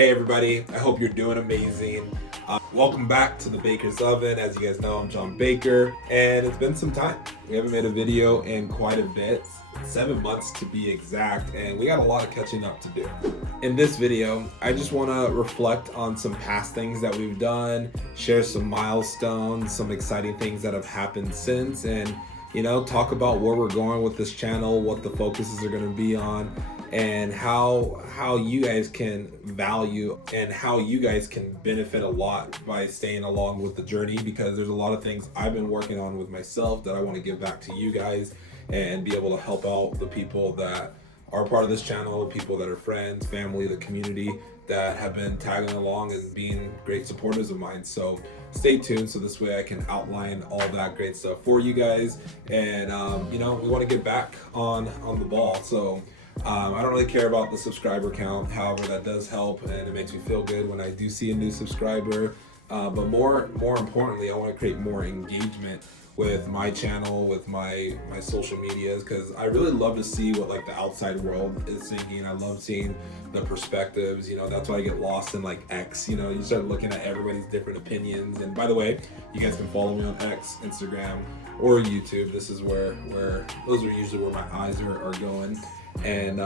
Hey everybody, I hope you're doing amazing. Welcome back to the Baker's Oven. As you guys know, I'm John Baker, and it's been some time. We haven't made a video in quite a bit, 7 months to be exact, and we got a lot of catching up to do. In this video, I just want to reflect on some past things that we've done, share some milestones, some exciting things that have happened since, and talk about where we're going with this channel, what the focuses are going to be on, and how you guys can value and how you guys can benefit a lot by staying along with the journey, because there's a lot of things I've been working on with myself that I want to give back to you guys and be able to help out the people that are part of this channel, people that are friends, family, the community that have been tagging along and being great supporters of mine. So stay tuned, so this way I can outline all that great stuff for you guys. And we want to get back on the ball. So I don't really care about the subscriber count. However, that does help, and it makes me feel good when I do see a new subscriber. But more importantly, I want to create more engagement with my channel, with my social medias, because I really love to see what the outside world is thinking. I love seeing the perspectives. That's why I get lost in X. You start looking at everybody's different opinions. And by the way, you guys can follow me on X, Instagram, or YouTube. This is where those are usually where my eyes are going. And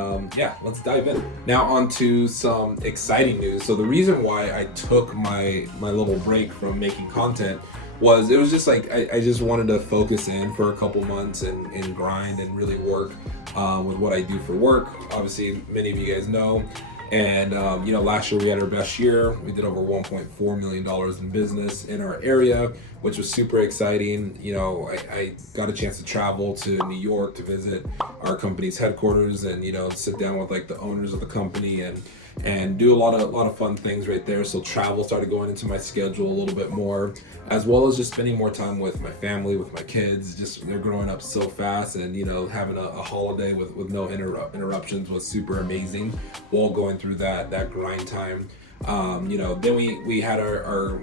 let's dive in. Now on to some exciting news. So the reason why I took my little break from making content was it was just I just wanted to focus in for a couple months and grind and really work with what I do for work. Obviously, many of you guys know. And last year we had our best year. We did over $1.4 million in business in our area, which was super exciting. I got a chance to travel to New York to visit our company's headquarters and sit down with the owners of the company and do a lot of fun things right there. So travel started going into my schedule a little bit more, as well as just spending more time with my family, with my kids. Just they're growing up so fast, and having a holiday with no interruptions was super amazing while going through that grind time. Then we had our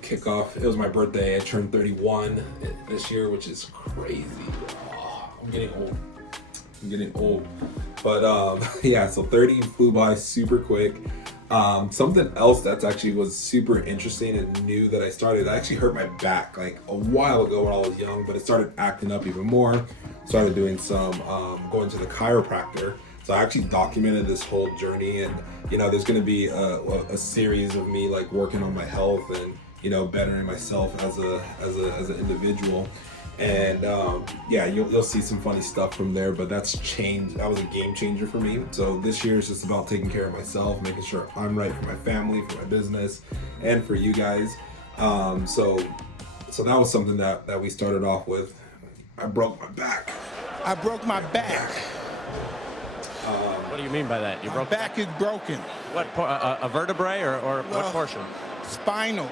kickoff. It was my birthday. I turned 31 this year, which is crazy. I'm getting old. But so 30 flew by super quick. Something else that's actually was super interesting and new that I actually hurt my back a while ago when I was young, but it started acting up even more. Started doing some going to the chiropractor. So I actually documented this whole journey, and there's going to be a series of me working on my health and bettering myself as an individual. And you'll see some funny stuff from there, but that's changed. That was a game changer for me. So this year is just about taking care of myself, making sure I'm right for my family, for my business, and for you guys. So that was something that we started off with. I broke my back. What do you mean by that? My back is broken. What, a vertebrae or what portion? Spinal.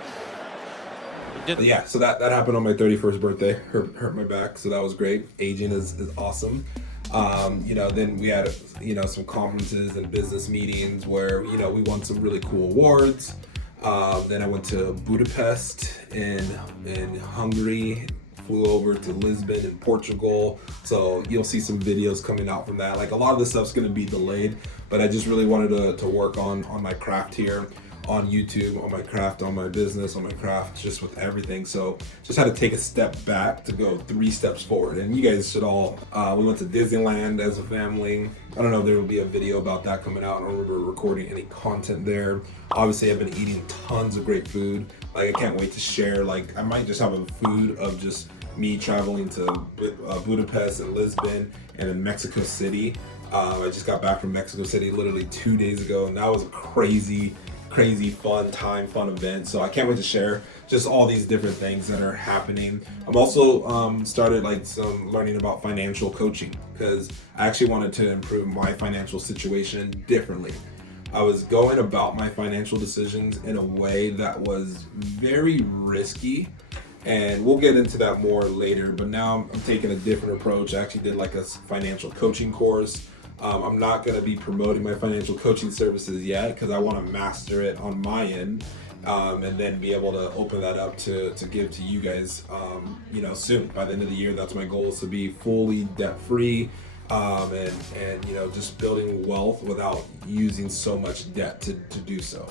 So that happened on my 31st birthday. Hurt my back, so that was great. Aging is awesome. Then we had some conferences and business meetings where we won some really cool awards. Then I went to Budapest in Hungary, flew over to Lisbon in Portugal. So you'll see some videos coming out from that. A lot of this stuff's going to be delayed, but I just really wanted to work on my craft here on YouTube, on my craft, on my business, on my craft, just with everything. So just had to take a step back to go 3 steps forward. And you guys should all, we went to Disneyland as a family. I don't know if there will be a video about that coming out. I don't remember recording any content there. Obviously, I've been eating tons of great food. I can't wait to share. I might just have a food of just me traveling to Budapest and Lisbon and then Mexico City. I just got back from Mexico City literally 2 days ago, and that was a crazy fun event. So I can't wait to share just all these different things that are happening. I'm also started some learning about financial coaching, because I actually wanted to improve my financial situation differently. I was going about my financial decisions in a way that was very risky, and we'll get into that more later. But now I'm taking a different approach. I actually did a financial coaching course. I'm not going to be promoting my financial coaching services yet, because I want to master it on my end, and then be able to open that up to give to you guys soon. By the end of the year, that's my goal, is to be fully debt free, and you know, just building wealth without using so much debt to do so.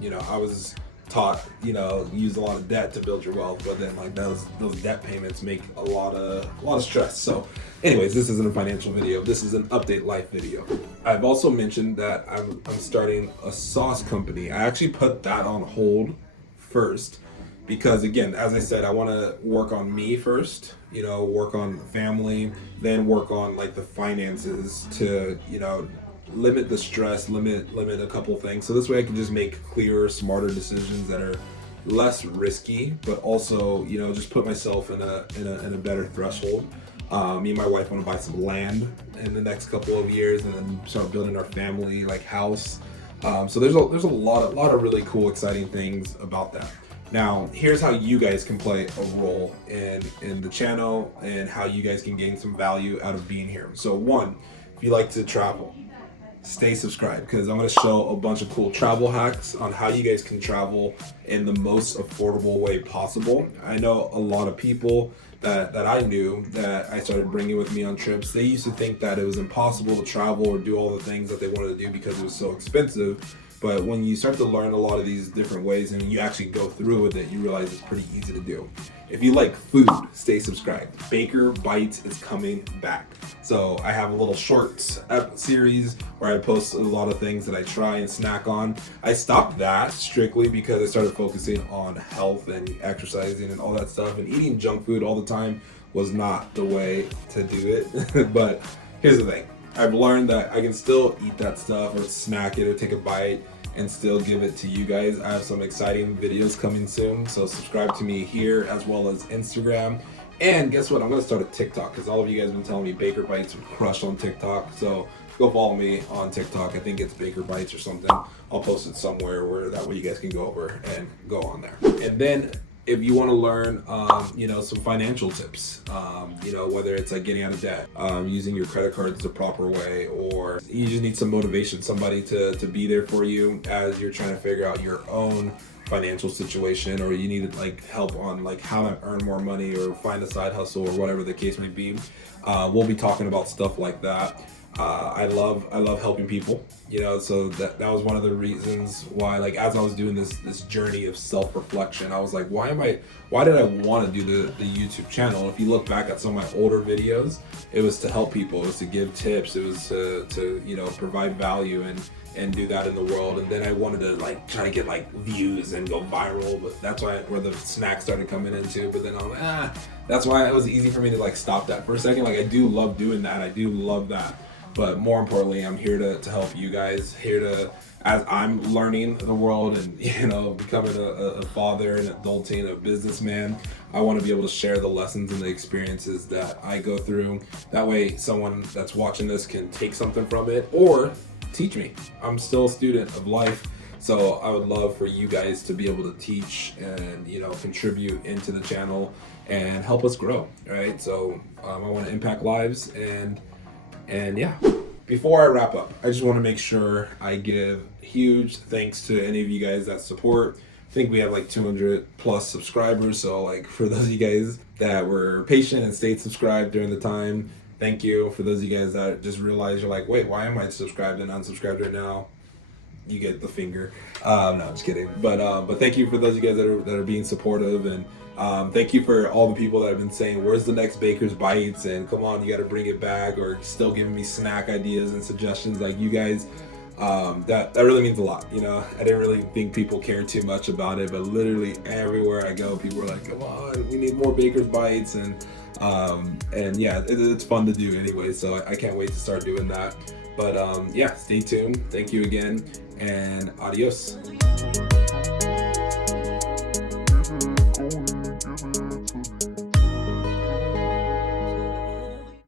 You know, I was taught, you know, use a lot of debt to build your wealth, but then like those debt payments make a lot of stress. So anyways, this isn't a financial video, this is an update life video. I've also mentioned that I'm starting a sauce company. I actually put that on hold first because, again, as I said, I want to work on me first, you know, work on family, then work on like the finances to, you know, limit the stress, limit a couple things. So this way I can just make clearer, smarter decisions that are less risky, but also, you know, just put myself in a better threshold. Me and my wife want to buy some land in the next couple of years and then start building our family like house. So there's a lot of really cool, exciting things about that. Now, here's how you guys can play a role in the channel and how you guys can gain some value out of being here. So one, if you like to travel, stay subscribed because I'm going to show a bunch of cool travel hacks on how you guys can travel in the most affordable way possible. I know a lot of people that I knew that I started bringing with me on trips, they used to think that it was impossible to travel or do all the things that they wanted to do because it was so expensive. But when you start to learn a lot of these different ways and you actually go through with it, you realize it's pretty easy to do. If you like food, stay subscribed. Baker Bites is coming back. So I have a little shorts series where I post a lot of things that I try and snack on. I stopped that strictly because I started focusing on health and exercising and all that stuff, and eating junk food all the time was not the way to do it. But here's the thing. I've learned that I can still eat that stuff or snack it or take a bite and still give it to you guys. I have some exciting videos coming soon, so subscribe to me here as well as Instagram. And guess what? I'm gonna start a TikTok because all of you guys have been telling me Baker Bites would crush on TikTok. So go follow me on TikTok. I think it's Baker Bites or something. I'll post it somewhere where that way you guys can go over and go on there. And then if you want to learn, you know, some financial tips, you know, whether it's like getting out of debt, using your credit cards the proper way, or you just need some motivation, somebody to be there for you as you're trying to figure out your own financial situation, or you need like help on like how to earn more money or find a side hustle or whatever the case may be. We'll be talking about stuff like that. I love helping people, you know, so that was one of the reasons why, like, as I was doing this journey of self-reflection, I was like, why did I want to do the YouTube channel? If you look back at some of my older videos, it was to help people, it was to give tips, it was to you know, provide value and do that in the world. And then I wanted to like try to get like views and go viral, but that's where the snacks started coming into. But then I'm like, that's why it was easy for me to like stop that for a second. Like, I do love doing that, I do love that. But more importantly, I'm here to help you guys, here to, as I'm learning the world and, you know, becoming a father and adulting, a businessman, I want to be able to share the lessons and the experiences that I go through. That way someone that's watching this can take something from it or teach me. I'm still a student of life, so I would love for you guys to be able to teach and, you know, contribute into the channel and help us grow, right? So I want to impact lives and yeah. Before I wrap up, I just want to make sure I give huge thanks to any of you guys that support. I think we have like 200 plus subscribers, so like for those of you guys that were patient and stayed subscribed during the time, thank you. For those of you guys that just realized you're like, wait, why am I subscribed and unsubscribed right now? You get the finger. No, I'm just kidding. But thank you for those of you guys that are being supportive, and thank you for all the people that have been saying, where's the next Baker's Bites, and come on, you got to bring it back, or still giving me snack ideas and suggestions. Like, you guys, that really means a lot. You know, I didn't really think people cared too much about it, but literally everywhere I go, people are like, come on, we need more Baker's Bites, and yeah, it's fun to do anyway, so I can't wait to start doing that. But yeah, stay tuned. Thank you again, and adios.